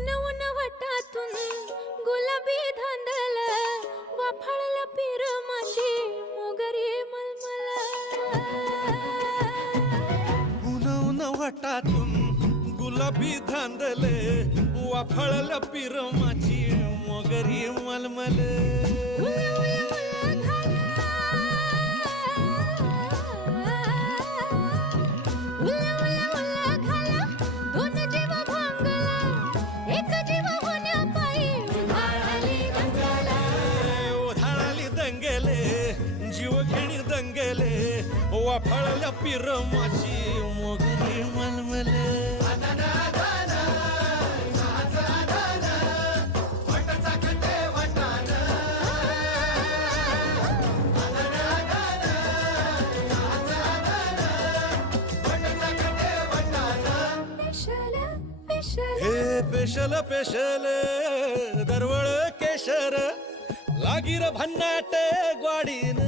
उन उन वटातून गुलाबी धांदल वाफाळल्या पिरमाची मोगरी मलमल उन उन वटातून गुलाबी धांदले वाफळल्या पिरमाची मोगरी मलमल जीवघेणी दंगेले वाफाळल्या पिरमाची मोगरी मलमले हे पेशल पेशल दरवळ केशर लागीर भन्नाट ग्वाडीन